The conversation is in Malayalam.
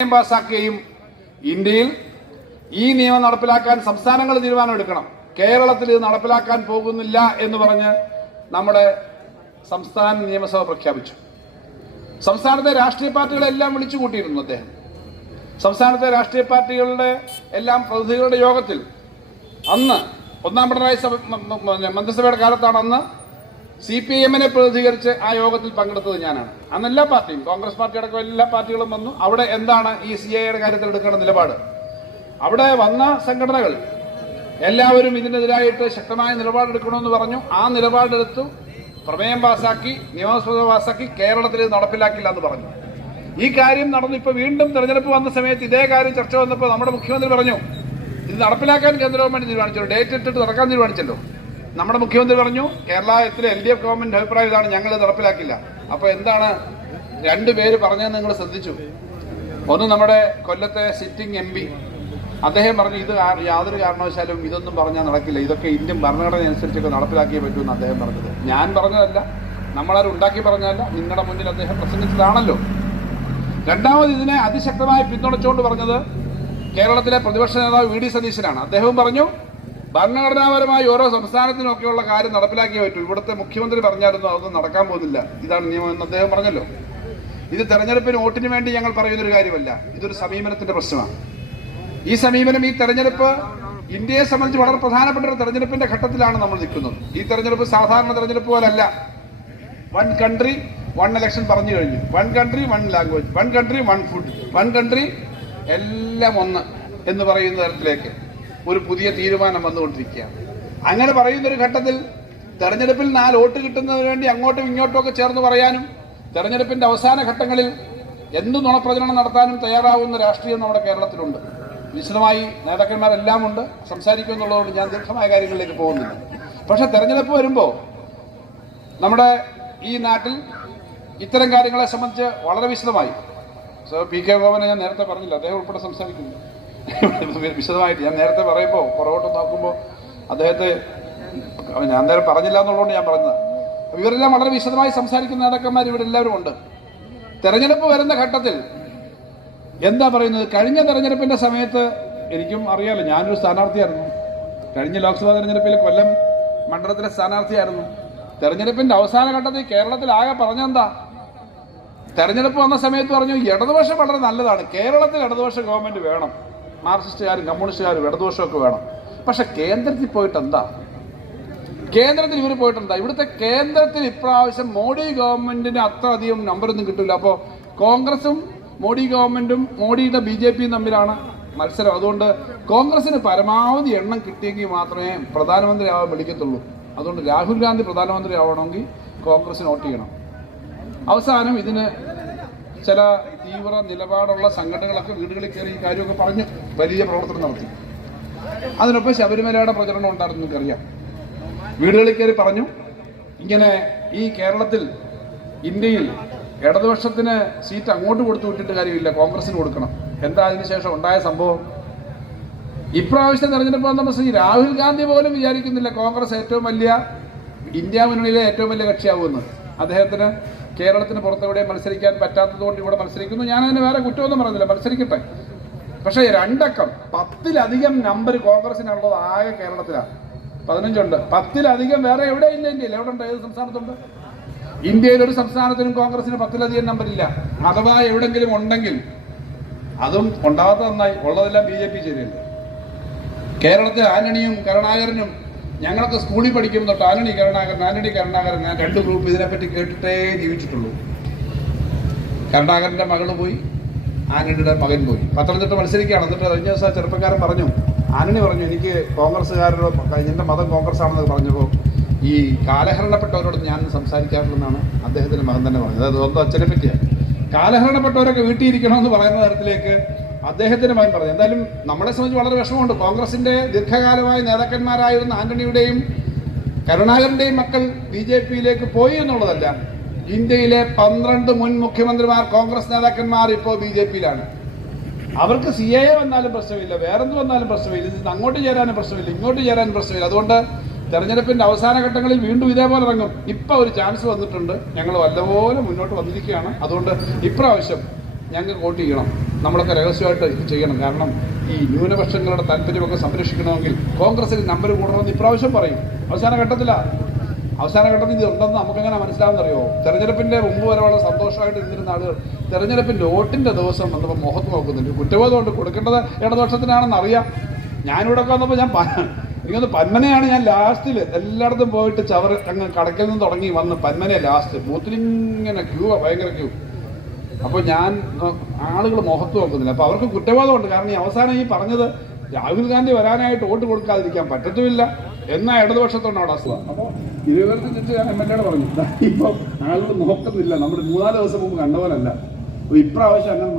നിയമം പാസാക്കുകയും ഇന്ത്യയിൽ ഈ നിയമം നടപ്പിലാക്കാൻ സംസ്ഥാനങ്ങൾ തീരുമാനമെടുക്കണം. കേരളത്തിൽ ഇത് നടപ്പിലാക്കാൻ പോകുന്നില്ല എന്ന് പറഞ്ഞ് നമ്മുടെ സംസ്ഥാന നിയമസഭ പ്രഖ്യാപിച്ചു. സംസ്ഥാനത്തെ രാഷ്ട്രീയ പാർട്ടികളെല്ലാം വിളിച്ചു കൂട്ടിയിരുന്നു അദ്ദേഹം. സംസ്ഥാനത്തെ രാഷ്ട്രീയ പാർട്ടികളുടെ എല്ലാം പ്രതിനിധികളുടെ യോഗത്തിൽ അന്ന് ഒന്നാം പിണറായി സഭ മന്ത്രിസഭയുടെ കാലത്താണ് അന്ന് സി പി എമ്മിനെ പ്രതികരിച്ച് ആ യോഗത്തിൽ പങ്കെടുത്തത് ഞാനാണ്. അന്ന് എല്ലാ പാർട്ടിയും കോൺഗ്രസ് പാർട്ടി അടക്കം എല്ലാ പാർട്ടികളും വന്നു. അവിടെ എന്താണ് ഈ സി ഐയുടെ കാര്യത്തിൽ എടുക്കേണ്ട നിലപാട്? അവിടെ വന്ന സംഘടനകൾ എല്ലാവരും ഇതിനെതിരായിട്ട് ശക്തമായ നിലപാടെടുക്കണമെന്ന് പറഞ്ഞു. ആ നിലപാടെടുത്തു പ്രമേയം പാസാക്കി നിയമസഭ പാസാക്കി കേരളത്തിൽ ഇത് നടപ്പിലാക്കില്ല എന്ന് പറഞ്ഞു. ഈ കാര്യം നടന്നു. ഇപ്പൊ വീണ്ടും തെരഞ്ഞെടുപ്പ് വന്ന സമയത്ത് ഇതേ കാര്യം ചർച്ച വന്നപ്പോൾ നമ്മുടെ മുഖ്യമന്ത്രി പറഞ്ഞു ഇത് നടപ്പിലാക്കാൻ കേന്ദ്ര ഗവൺമെന്റ് തീരുമാനിച്ചല്ലോ. ഡേറ്റ് ഇട്ടിട്ട് നടക്കാൻ തീരുമാനിച്ചല്ലോ. നമ്മുടെ മുഖ്യമന്ത്രി പറഞ്ഞു കേരളത്തിലെ എൽ ഡി എഫ് ഗവൺമെന്റ് അഭിപ്രായം ഇതാണ് ഞങ്ങൾ നടപ്പിലാക്കില്ല. അപ്പൊ എന്താണ് രണ്ടു പേര് പറഞ്ഞതെന്ന് നിങ്ങൾ ശ്രദ്ധിച്ചു? ഒന്ന് നമ്മുടെ കൊല്ലത്തെ സിറ്റിംഗ് എം പി. അദ്ദേഹം പറഞ്ഞു ഇത് യാതൊരു കാരണവശാലും ഇതൊന്നും പറഞ്ഞാൽ നടക്കില്ല. ഇതൊക്കെ ഇന്ത്യൻ ഭരണഘടന അനുസരിച്ചൊക്കെ നടപ്പിലാക്കിയേ പറ്റൂ എന്ന് അദ്ദേഹം പറഞ്ഞത്. ഞാൻ പറഞ്ഞതല്ല. നമ്മളാരും ഉണ്ടാക്കി പറഞ്ഞതല്ല. നിങ്ങളുടെ മുന്നിൽ അദ്ദേഹം പ്രസംഗിച്ചതാണല്ലോ. രണ്ടാമത് ഇതിനെ അതിശക്തമായി പിന്തുണച്ചുകൊണ്ട് പറഞ്ഞത് കേരളത്തിലെ പ്രതിപക്ഷ നേതാവ് വി ഡി സതീശനാണ്. അദ്ദേഹവും പറഞ്ഞു ഭരണഘടനാപരമായി ഓരോ സംസ്ഥാനത്തിനൊക്കെയുള്ള കാര്യം നടപ്പിലാക്കിയേ പറ്റൂ. ഇവിടുത്തെ മുഖ്യമന്ത്രി പറഞ്ഞായിരുന്നു അതൊന്നും നടക്കാൻ പോകുന്നില്ല. ഇതാണ് നിയമം എന്ന് അദ്ദേഹം പറഞ്ഞല്ലോ. ഇത് തെരഞ്ഞെടുപ്പിന് വോട്ടിന് വേണ്ടി ഞങ്ങൾ പറയുന്നൊരു കാര്യമല്ല. ഇതൊരു സമീപനത്തിന്റെ പ്രശ്നമാണ്. ഈ സമീപനം ഈ തെരഞ്ഞെടുപ്പ് ഇന്ത്യയെ സംബന്ധിച്ച് വളരെ പ്രധാനപ്പെട്ട ഒരു തെരഞ്ഞെടുപ്പിന്റെ ഘട്ടത്തിലാണ് നമ്മൾ നിൽക്കുന്നത്. ഈ തെരഞ്ഞെടുപ്പ് സാധാരണ തെരഞ്ഞെടുപ്പ് പോലല്ല. വൺ കൺട്രി വൺ ഇലക്ഷൻ പറഞ്ഞു കഴിഞ്ഞു. One country one language one country one food one country എല്ലാം ഒന്ന് എന്ന് പറയുന്ന തരത്തിലേക്ക്. ഒരു പുതിയ തീരുമാനം വന്നുകൊണ്ടിരിക്കുകയാണ്. അങ്ങനെ പറയുന്ന ഒരു ഘട്ടത്തിൽ തെരഞ്ഞെടുപ്പിൽ നാല് വോട്ട് കിട്ടുന്നതിന് വേണ്ടി അങ്ങോട്ടും ഇങ്ങോട്ടും ഒക്കെ ചേർന്ന് പറയാനും തെരഞ്ഞെടുപ്പിന്റെ അവസാന ഘട്ടങ്ങളിൽ എന്ത് നുണപ്രചരണം നടത്താനും തയ്യാറാവുന്ന രാഷ്ട്രീയം നമ്മുടെ കേരളത്തിലുണ്ട്. വിശദമായി നേതാക്കന്മാരെല്ലാം ഉണ്ട് സംസാരിക്കുമെന്നുള്ളതുകൊണ്ട് ഞാൻ ദീർഘമായ കാര്യങ്ങളിലേക്ക് പോകുന്നില്ല. പക്ഷെ തെരഞ്ഞെടുപ്പ് വരുമ്പോൾ നമ്മുടെ ഈ നാട്ടിൽ ഇത്തരം കാര്യങ്ങളെ സംബന്ധിച്ച് വളരെ വിശദമായി. സോ പി കെ ഗോവനെ ഞാൻ നേരത്തെ പറഞ്ഞില്ല. അദ്ദേഹം ഉൾപ്പെടെ സംസാരിക്കുന്നു. വിശദമായിട്ട് ഞാൻ നേരത്തെ പറയുമ്പോൾ പുറകോട്ട് നോക്കുമ്പോൾ അദ്ദേഹത്തെ ഞാൻ നേരം പറഞ്ഞില്ല എന്നുള്ളതുകൊണ്ട് ഞാൻ പറഞ്ഞത്. ഇവരെല്ലാം വളരെ വിശദമായി സംസാരിക്കുന്ന നേതാക്കന്മാർ ഇവിടെ എല്ലാവരും ഉണ്ട്. തെരഞ്ഞെടുപ്പ് വരുന്ന ഘട്ടത്തിൽ എന്താ പറയുന്നത്? കഴിഞ്ഞ തെരഞ്ഞെടുപ്പിന്റെ സമയത്ത് എനിക്കും അറിയാലോ ഞാനൊരു സ്ഥാനാർത്ഥിയായിരുന്നു. കഴിഞ്ഞ ലോക്സഭാ തെരഞ്ഞെടുപ്പിൽ കൊല്ലം മണ്ഡലത്തിലെ സ്ഥാനാർത്ഥിയായിരുന്നു. തെരഞ്ഞെടുപ്പിന്റെ അവസാന ഘട്ടത്തിൽ കേരളത്തിൽ ആകെ പറഞ്ഞെന്താ? തെരഞ്ഞെടുപ്പ് വന്ന സമയത്ത് പറഞ്ഞു ഇടതുപക്ഷം വളരെ നല്ലതാണ്. കേരളത്തിൽ ഇടതുപക്ഷ ഗവൺമെന്റ് വേണം. മാർക്സിസ്റ്റുകാരും കമ്മ്യൂണിസ്റ്റുകാരും ഇടതുപക്ഷമൊക്കെ വേണം. പക്ഷെ കേന്ദ്രത്തിൽ പോയിട്ട് എന്താ കേന്ദ്രത്തിൽ ഇവർ പോയിട്ടുണ്ട് ഇവിടുത്തെ കേന്ദ്രത്തിൽ ഇപ്രാവശ്യം മോഡി ഗവൺമെന്റിന് അത്ര അധികം നമ്പറൊന്നും കിട്ടില്ല. അപ്പോൾ കോൺഗ്രസും മോഡി ഗവൺമെന്റും മോഡിയുടെ ബി ജെ പിയും തമ്മിലാണ് മത്സരം. അതുകൊണ്ട് കോൺഗ്രസിന് പരമാവധി എണ്ണം കിട്ടിയെങ്കിൽ മാത്രമേ പ്രധാനമന്ത്രി ആവാൻ വിളിക്കത്തുള്ളൂ. അതുകൊണ്ട് രാഹുൽ ഗാന്ധി പ്രധാനമന്ത്രി ആവണമെങ്കിൽ കോൺഗ്രസിന് വോട്ട് ചെയ്യണം. അവസാനം ഇതിന് ചില തീവ്ര നിലപാടുള്ള സംഘടനകളൊക്കെ വീടുകളിൽ കയറി ഈ കാര്യമൊക്കെ പറഞ്ഞ് വലിയ പ്രവർത്തനം നടത്തി. അതിനൊപ്പം ശബരിമലയുടെ പ്രചരണം ഉണ്ടായിരുന്നു എനിക്കറിയാം. വീടുകളിൽ കയറി പറഞ്ഞു ഇങ്ങനെ ഈ കേരളത്തിൽ ഇന്ത്യയിൽ ഇടതുപക്ഷത്തിന് സീറ്റ് അങ്ങോട്ട് കൊടുത്തു വിട്ടിട്ട് കാര്യമില്ല കോൺഗ്രസിന് കൊടുക്കണം. എന്താ അതിനുശേഷം ഉണ്ടായ സംഭവം? ഇപ്രാവശ്യം തെരഞ്ഞെടുപ്പ് വന്നപ്പോൾ ശ്രീ രാഹുൽ ഗാന്ധി പോലും വിചാരിക്കുന്നില്ല കോൺഗ്രസ് ഏറ്റവും വലിയ ഇന്ത്യ മുന്നണിയിലെ ഏറ്റവും വലിയ കക്ഷിയാവുമെന്ന്. അദ്ദേഹത്തിന് കേരളത്തിന് പുറത്തെവിടെ മത്സരിക്കാൻ പറ്റാത്തതുകൊണ്ട് ഇവിടെ മത്സരിക്കുന്നു. ഞാൻ അതിന് വേറെ കുറ്റമൊന്നും പറഞ്ഞില്ല. മത്സരിക്കട്ടെ. പക്ഷേ രണ്ടക്കം. പത്തിലധികം നമ്പർ കോൺഗ്രസിനുള്ളത് ആകെ കേരളത്തിലാണ്. പതിനഞ്ചുണ്ട്. പത്തിലധികം വേറെ എവിടെ ഇല്ല ഇന്ത്യയിൽ. എവിടെ ഉണ്ട് ഏത് സംസ്ഥാനത്തുണ്ട്? ഇന്ത്യയിൽ ഒരു സംസ്ഥാനത്തിനും കോൺഗ്രസിന് പത്തിലധികം നമ്പർ ഇല്ല. അഥവാ എവിടെങ്കിലും ഉണ്ടെങ്കിൽ അതും ഉണ്ടാകാത്ത നന്നായി. ഉള്ളതെല്ലാം ബി ജെ പി ചെയ്തിട്ടുണ്ട്. കേരളത്തിൽ ആന്റണിയും കരുണാകരനും ഞങ്ങളൊക്കെ സ്കൂളിൽ പഠിക്കുമ്പോൾ തൊട്ട് ആന്റണി കരുണാകരൻ ആന്റണി കരുണാകരൻ ഞാൻ രണ്ട് ഗ്രൂപ്പ് ഇതിനെപ്പറ്റി കേട്ടിട്ടേ ജീവിച്ചിട്ടുള്ളൂ. കരുണാകരന്റെ മകൾ പോയി ആനണിയുടെ മകൻ പോയി. പത്തനംതിട്ട മത്സരിക്കുകയാണ്. എന്നിട്ട് കഴിഞ്ഞ ദിവസം ചെറുപ്പക്കാരൻ പറഞ്ഞു ആനണി പറഞ്ഞു എനിക്ക് കോൺഗ്രസ്സുകാരുടെ എന്റെ മതം കോൺഗ്രസ് ആണെന്ന് പറഞ്ഞപ്പോൾ ഈ കാലഹരണപ്പെട്ടവരോട് ഞാൻ സംസാരിക്കാറില്ലെന്നാണ് അദ്ദേഹത്തിന്റെ മകൻ തന്നെ പറഞ്ഞത്. അത് സ്വന്തം അച്ഛനെ പറ്റിയാണ് കാലഹരണപ്പെട്ടവരൊക്കെ വീട്ടിയിരിക്കണമെന്ന് പറയുന്ന തരത്തിലേക്ക് അദ്ദേഹത്തിന്റെ മകൻ പറഞ്ഞു എന്തായാലും നമ്മളെ സംബന്ധിച്ച് വളരെ വിഷമമുണ്ട്. കോൺഗ്രസിന്റെ ദീർഘകാലമായ നേതാക്കന്മാരായിരുന്ന ആന്റണിയുടെയും കരുണാകരന്റെയും മക്കൾ ബി ജെ പിയിലേക്ക് പോയി എന്നുള്ളതല്ല ഇന്ത്യയിലെ പന്ത്രണ്ട് മുൻ മുഖ്യമന്ത്രിമാർ കോൺഗ്രസ് നേതാക്കന്മാർ ഇപ്പോൾ ബി ജെ പിയിലാണ്. അവർക്ക് സി എ വന്നാലും പ്രശ്നമില്ല വേറെന്ത് വന്നാലും പ്രശ്നമില്ല. ഇത് അങ്ങോട്ട് ചേരാനും പ്രശ്നമില്ല ഇങ്ങോട്ട് ചേരാനും പ്രശ്നമില്ല. അതുകൊണ്ട് തെരഞ്ഞെടുപ്പിന്റെ അവസാന ഘട്ടങ്ങളിൽ വീണ്ടും ഇതേപോലെ ഇറങ്ങും. ഇപ്പൊ ഒരു ചാൻസ് വന്നിട്ടുണ്ട്. ഞങ്ങൾ വല്ലപോലെ മുന്നോട്ട് വന്നിരിക്കുകയാണ്. അതുകൊണ്ട് ഇപ്രാവശ്യം ഞങ്ങൾക്ക് വോട്ട് ചെയ്യണം. നമ്മളൊക്കെ രഹസ്യമായിട്ട് ഇത് ചെയ്യണം. കാരണം ഈ ന്യൂനപക്ഷങ്ങളുടെ താല്പര്യമൊക്കെ സംരക്ഷിക്കണമെങ്കിൽ കോൺഗ്രസിന് നമ്പർ കൂടണമെന്ന് ഇപ്രാവശ്യം പറയും. അവസാന ഘട്ടത്തിലാ. അവസാന ഘട്ടത്തിൽ ഇത് ഉണ്ടെന്ന് നമുക്കെങ്ങനെ മനസ്സിലാവുന്നറിയോ തെരഞ്ഞെടുപ്പിന്റെ മുമ്പ് വരെയുള്ള സന്തോഷമായിട്ട് ഇരുന്നിരുന്ന ആളുകൾ തെരഞ്ഞെടുപ്പിന്റെ വോട്ടിന്റെ ദിവസം വന്നപ്പോൾ മുഖത്ത് നോക്കുന്നുണ്ട്. കുറ്റബോധം കൊണ്ട് കൊടുക്കേണ്ടത് ഇടതുപക്ഷത്തിനാണെന്ന് അറിയാം. ഞാനിവിടെ ഒക്കെ വന്നപ്പോൾ ഞാൻ എനിക്കൊന്ന് പന്മനയാണ് ഞാൻ ലാസ്റ്റിൽ എല്ലായിടത്തും പോയിട്ട് ചവർ അങ്ങ് കടക്കിൽ നിന്ന് തുടങ്ങി വന്ന് പന്മനെ ലാസ്റ്റ്. മൂത്തിലിങ്ങനെ ക്യൂ ഭയങ്കര ക്യൂ. അപ്പോൾ ഞാൻ ആളുകൾ മുഖത്ത് നോക്കുന്നില്ല. അപ്പോൾ അവർക്ക് കുറ്റബോധമുണ്ട്. കാരണം ഈ അവസാനം ഈ പറഞ്ഞത് രാഹുൽ ഗാന്ധി വരാനായിട്ട് വോട്ട് കൊടുക്കാതിരിക്കാൻ പറ്റത്തുമില്ല എന്നാ ഇടതുപക്ഷത്തോണ്ട് അവിടെ അസുഖം അപ്പോൾ ഇരുപത്തി വെച്ച് ഞാൻ എം എൽ എയുടെ പറഞ്ഞു. ഇപ്പോൾ ആളുകൾ നോക്കുന്നില്ല നമ്മുടെ മൂന്നാൽ ദിവസം മുമ്പ് കണ്ടവരല്ല ഇപ്രാവശ്യം അങ്ങനെ